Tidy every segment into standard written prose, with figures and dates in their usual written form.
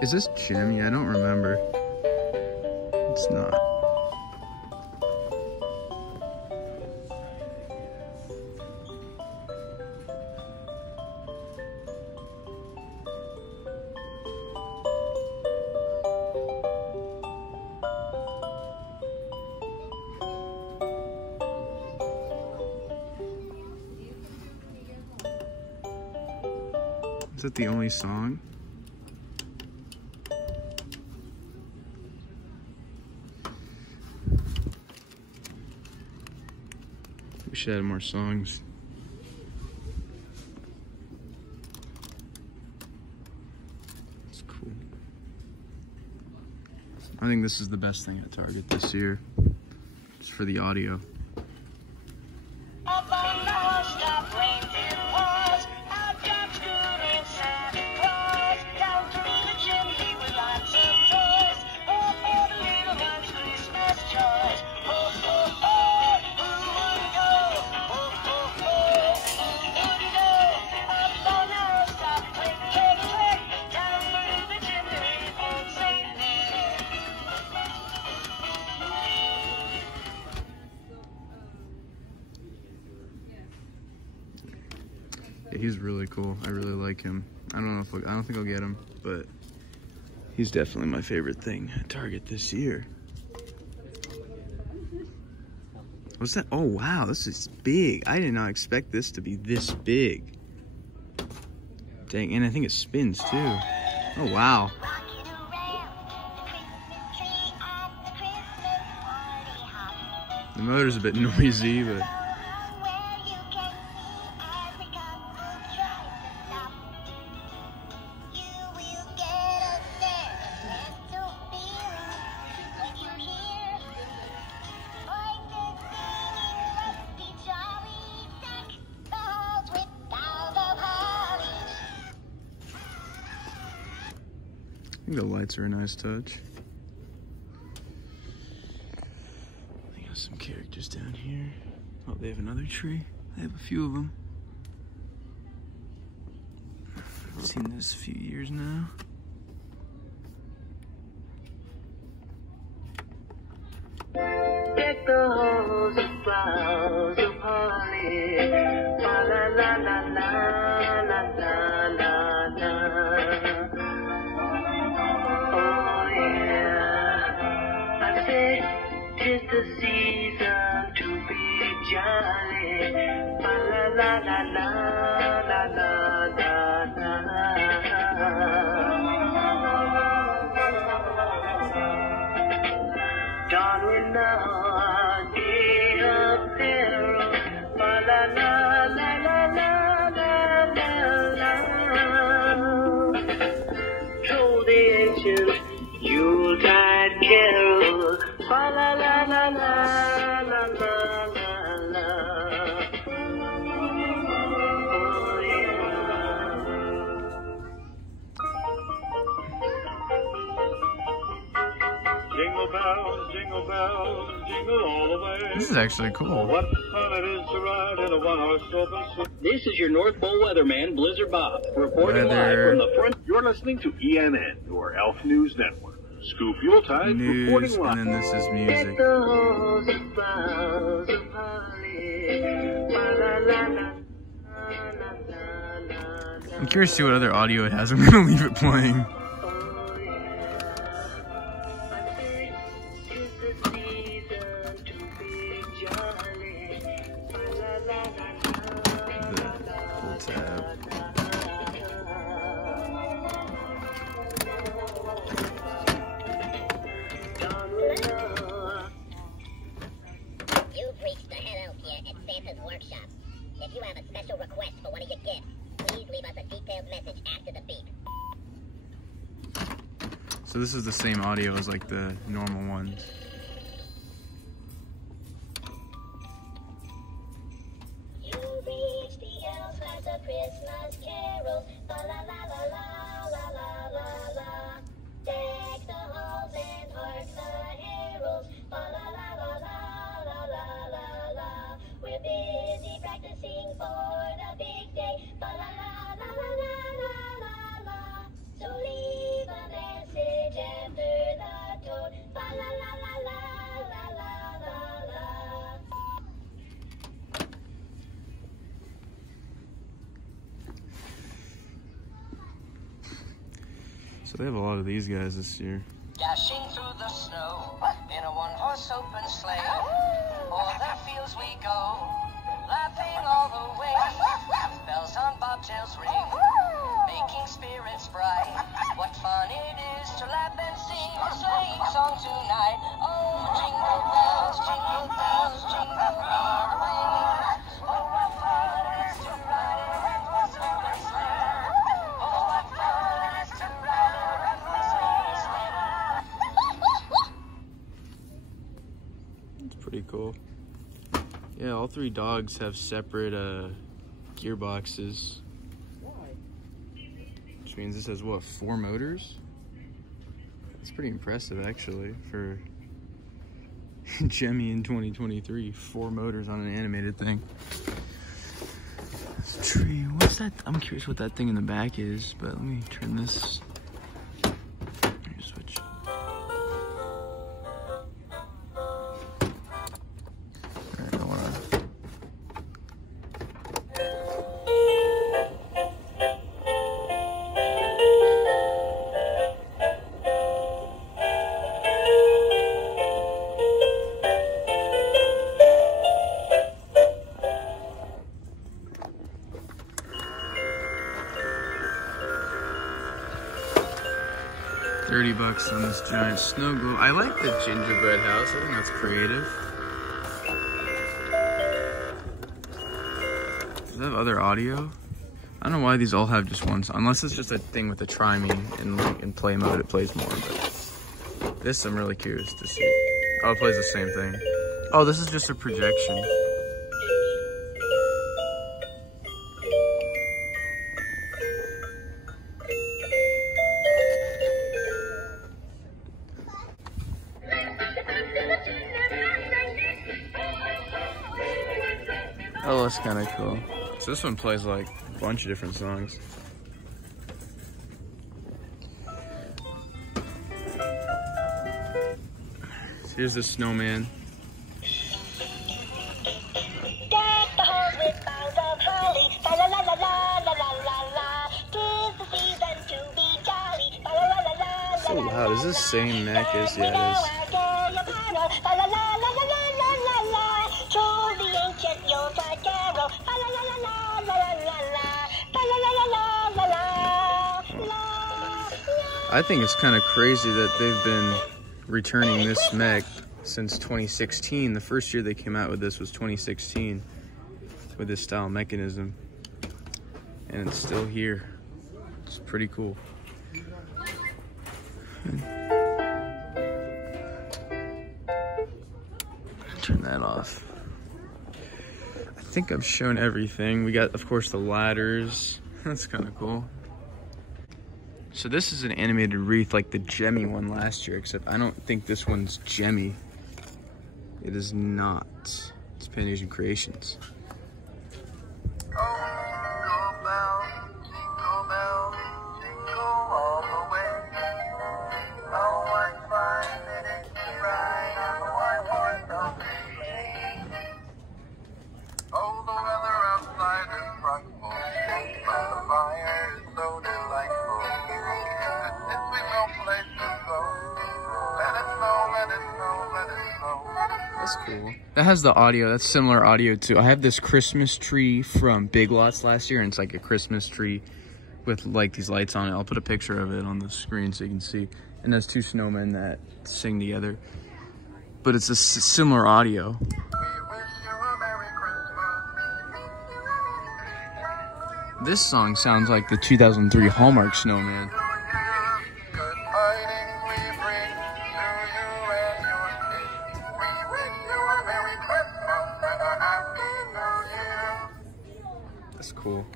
Is this Gemmy? I don't remember. It's not. Is that the only song? Wish I had more songs. It's cool. I think this is the best thing at Target this year, just for the audio. Yeah, he's really cool. I really like him. I don't think I'll get him, but he's definitely my favorite thing at Target this year. What's that? Oh wow, this is big. I did not expect this to be this big. Dang, and I think it spins too. Oh wow. The motor's a bit noisy, but I think the lights are a nice touch. They got some characters down here. Oh, they have another tree. They have a few of them. I've seen this a few years now. Deck the halls of flowers of holly. La la la la la la la la la. Tis the season to be jolly. La la la la la la la la. Dawn will now be apparel. La la la la la la la la. Troll the ancient Yuletide carol. La la la la la la la la. Oh yeah. Jingle bells, jingle all the way. This is actually cool. What fun it is to ride in a one-horse open sleigh. This is your North Pole weatherman, Blizzard Bob, reporting live from the front. You're listening to ENN, your Elf News Network. Scoop Yuletide, news, and then this is music. I'm curious to see what other audio it has. I'm gonna leave it playing. The full tab. Workshop. If you have a special request for one of your gifts, please leave us a detailed message after the beep. So this is the same audio as like the normal ones. You reach the elves as a Christmas carol. La la la la la la la la la. Deck the halls and hark the heralds. La la la la la la la la la. We're busy practicing for the big day. La la la la la la la la la. So leave a they have a lot of these guys this year. Dashing through the snow in a one-horse open sleigh. O'er the fields we go, laughing all the way. Bells on bobtails ring, making spirits bright. What fun it is to laugh and sing a sleighing song tonight. Oh, jingle bells, jingle bells, jingle all the way. Oh, what fun it is to ride in a one-horse open sleigh. Oh, what fun it is to ride in a one-horse open sleigh. It's pretty cool. Yeah, all three dogs have separate gearboxes. Which means this has, what, 4 motors? That's pretty impressive, actually, for Gemmy in 2023. 4 motors on an animated thing. This tree, what's that? I'm curious what that thing in the back is, but let me turn this. Let me switch. Alright, I wanna. $30 on this giant snow globe. I like the gingerbread house. I think that's creative. Does it have other audio? I don't know why these all have just one song. Unless it's just a thing with the triming in play mode, it plays more. But this I'm really curious to see. Oh, it plays the same thing. Oh, this is just a projection. Oh, that's kind of cool. So this one plays like a bunch of different songs. So here's the snowman. Deck the halls with boughs of holly, la la la la la la la la la. 'Tis the season to be jolly, la la la la la la. So loud. Is this the same neck as? Yeah, it is. La la la la la la la la la. Troll the ancient Yuletide carol, la la la la la la la la la la la la la la. I think it's kind of crazy that they've been returning this mech since 2016. The first year they came out with this was 2016 with this style mechanism, and it's still here. It's pretty cool. Turn that off. I think I've shown everything. We got, of course, the ladders. That's kind of cool. So this is an animated wreath like the Gemmy one last year, except I don't think this one's Gemmy. It is not. It's Pan Asian Creations. That's cool. That has the audio. That's similar audio too. I have this Christmas tree from Big Lots last year, and it's like a Christmas tree with like these lights on it. I'll put a picture of it on the screen so you can see. And there's 2 snowmen that sing together. But it's a similar audio. This song sounds like the 2003 Hallmark Snowman. That's cool.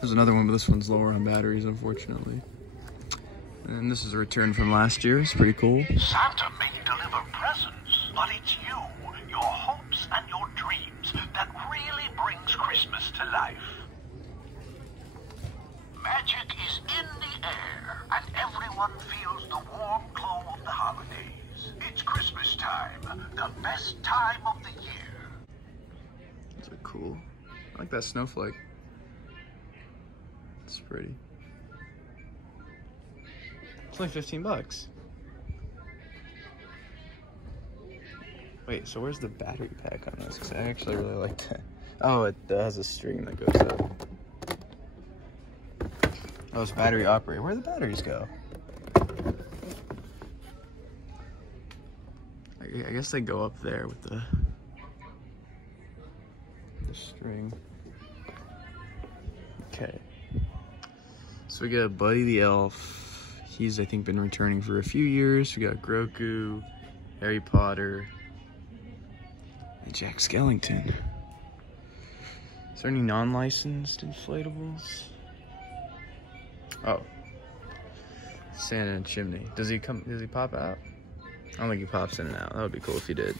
There's another one, but this one's lower on batteries, unfortunately. And this is a return from last year. It's pretty cool. Santa may deliver presents, but it's you, your hopes and your dreams that really brings Christmas to life. Magic is in the air, and everyone feels the warm glow of the holidays. It's Christmas time, the best time of the year. Those are cool. I like that snowflake. It's pretty. It's only 15 bucks. Wait, so where's the battery pack on this? Because I actually really like that. Oh, it has a string that goes up. Oh, it's battery operated. Where do the batteries go? I guess they go up there with the string. Okay. So we got Buddy the Elf. He's, I think, been returning for a few years. We got Grogu, Harry Potter, and Jack Skellington. Is there any non-licensed inflatables? Oh. Santa and Chimney. Does he pop out? I don't think he pops in and out. That would be cool if he did.